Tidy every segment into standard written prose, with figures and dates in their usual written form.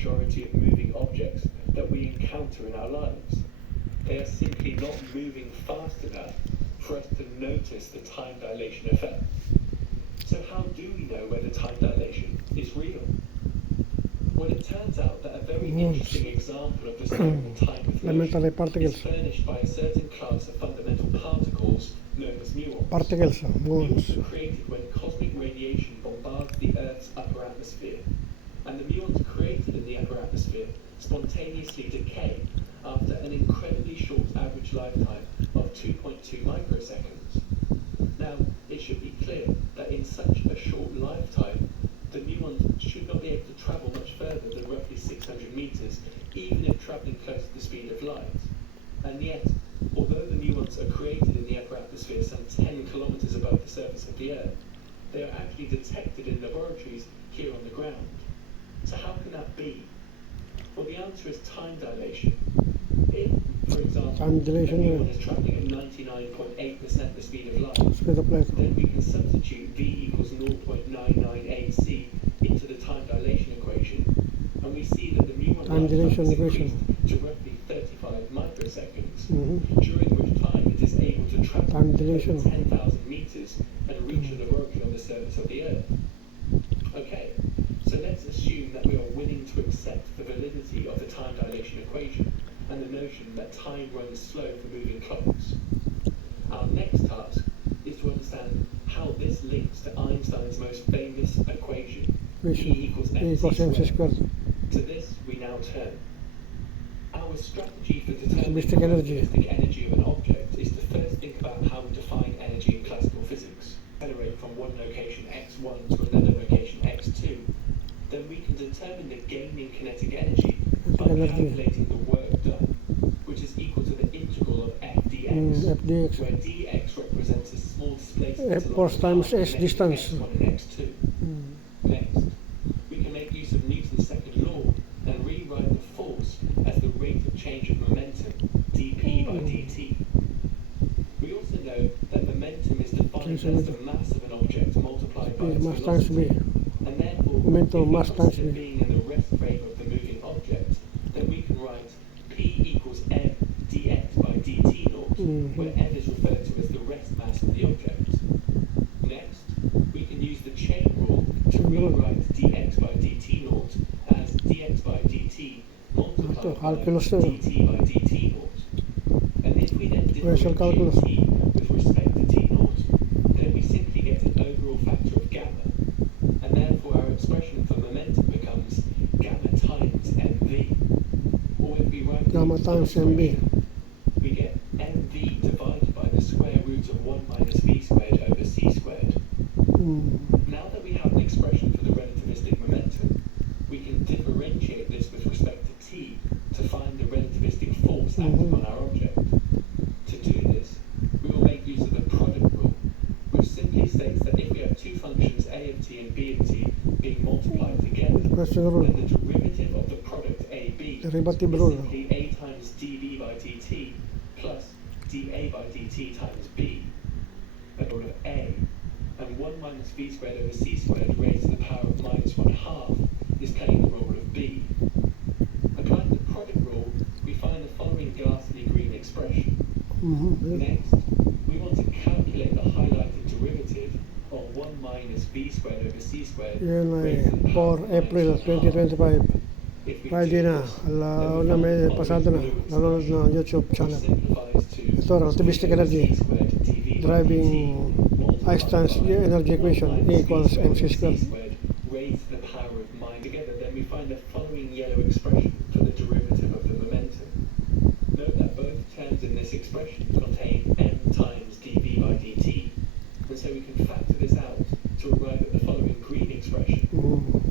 majority of moving objects that we encounter in our lives. They are simply not moving fast enough for us to notice the time dilation effect. So how do we know whether time dilation is real? Well, it turns out that a very interesting example of this type of time with motion is furnished by a certain class of fundamental particles known as muons. Muons are created when cosmic radiation bombards the Earth's upper atmosphere, and the muons created in the upper atmosphere spontaneously decay after an incredibly short average lifetime of 2.2 microseconds. Now, it should be clear that in such a short lifetime, the muons should not be able to travel much further than roughly 600 meters, even if traveling close to the speed of light. And yet, although the muons are created in the upper atmosphere some 10 kilometers above the surface of the Earth, they are actually detected in laboratories here on the ground. So how can that be? Well, the answer is time dilation. If, for example, a muon is traveling at 99.8% the speed of light, then we can substitute V equals 0.998 c into the time dilation equation, and we see that the muon lifetime is increased to roughly 35 microseconds, during which time it is able to travel over 10,000 meters and reach a laboratory on the surface of the Earth. Okay, so let's assume that we are willing to accept the validity of the time dilation equation and the notion that time runs slow for moving clocks. Our next task is to understand how this links to Einstein's most famous equation, E equals mc squared. To this we now turn. Our strategy for determining the relativistic energy of an object is to first think about how we define energy in classical physics. Accelerate from one location x1 to another location x2, then we can determine the gain in kinetic energy by calculating the work done, which is equal to the integral of f dx, where dx represents a small displacement f force times s distance. x1 and x2. Next, we can make use of Newton's second law and rewrite the force as the rate of change of momentum, dp by dt. We also know that momentum is defined as the mass of an object multiplied by its velocity, and therefore, if we consider being in the rest frame of the moving object, then we can write P equals m dx by dt naught, where m is referred to as the rest mass of the object. Next, we can use the chain rule to rewrite dx by dt naught as dx by dt multiplied by dt by dt naught. And if we then differentiate t with respect to t naught, then we simply get an overall factor of gamma, and therefore our expression for momentum becomes gamma times mv. Or if we write Gamma times mv, we get mv divided by the square root of 1 minus v squared over c squared. Now that we have an expression for the relativistic momentum, we can differentiate this with respect to t to find the relativistic force acting on our object. To do this, we will make use of the product rule, which simply states that if we have two functions a of t and b of t being multiplied together, then the derivative of the product ab is simply a times dv by dt plus dA by dt times b, the rule of a, and 1 minus v squared over c squared raised to the power of minus 1/2 is playing the role of b. Applying the product rule, we find the following ghastly green expression. Next, we want to calculate the highlighted derivative of 1 minus v squared over c squared raised to the power of 4 April 2025. Friday na, alauna may pasado na, nanonood na YouTube channel. Ito, relativistic energy, driving Einstein's energy equation, E equals mc squared. Raised to the power of mind together, then we find the following yellow expression for the derivative of the momentum. Note that both terms in this expression contain m times dv by dt, and so we can factor this out to arrive at the following green expression.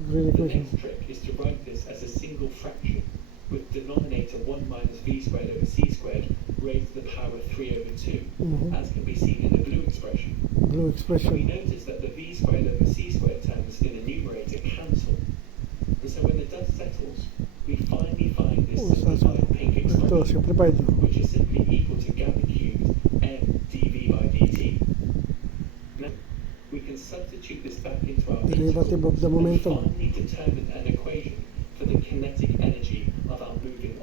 The next trick is to write this as a single fraction, with denominator 1 minus v squared over c squared raised to the power of 3 over 2, as can be seen in the blue expression. We notice that the v squared over c squared terms in the numerator cancel, and so when the dust settles, we finally find this simplified pink expression, which is simply equal to gamma cubed m dv by dt. Now, we can substitute this back into our derivative of the momentum. finally determine an equation for the kinetic kinetic energy of our moving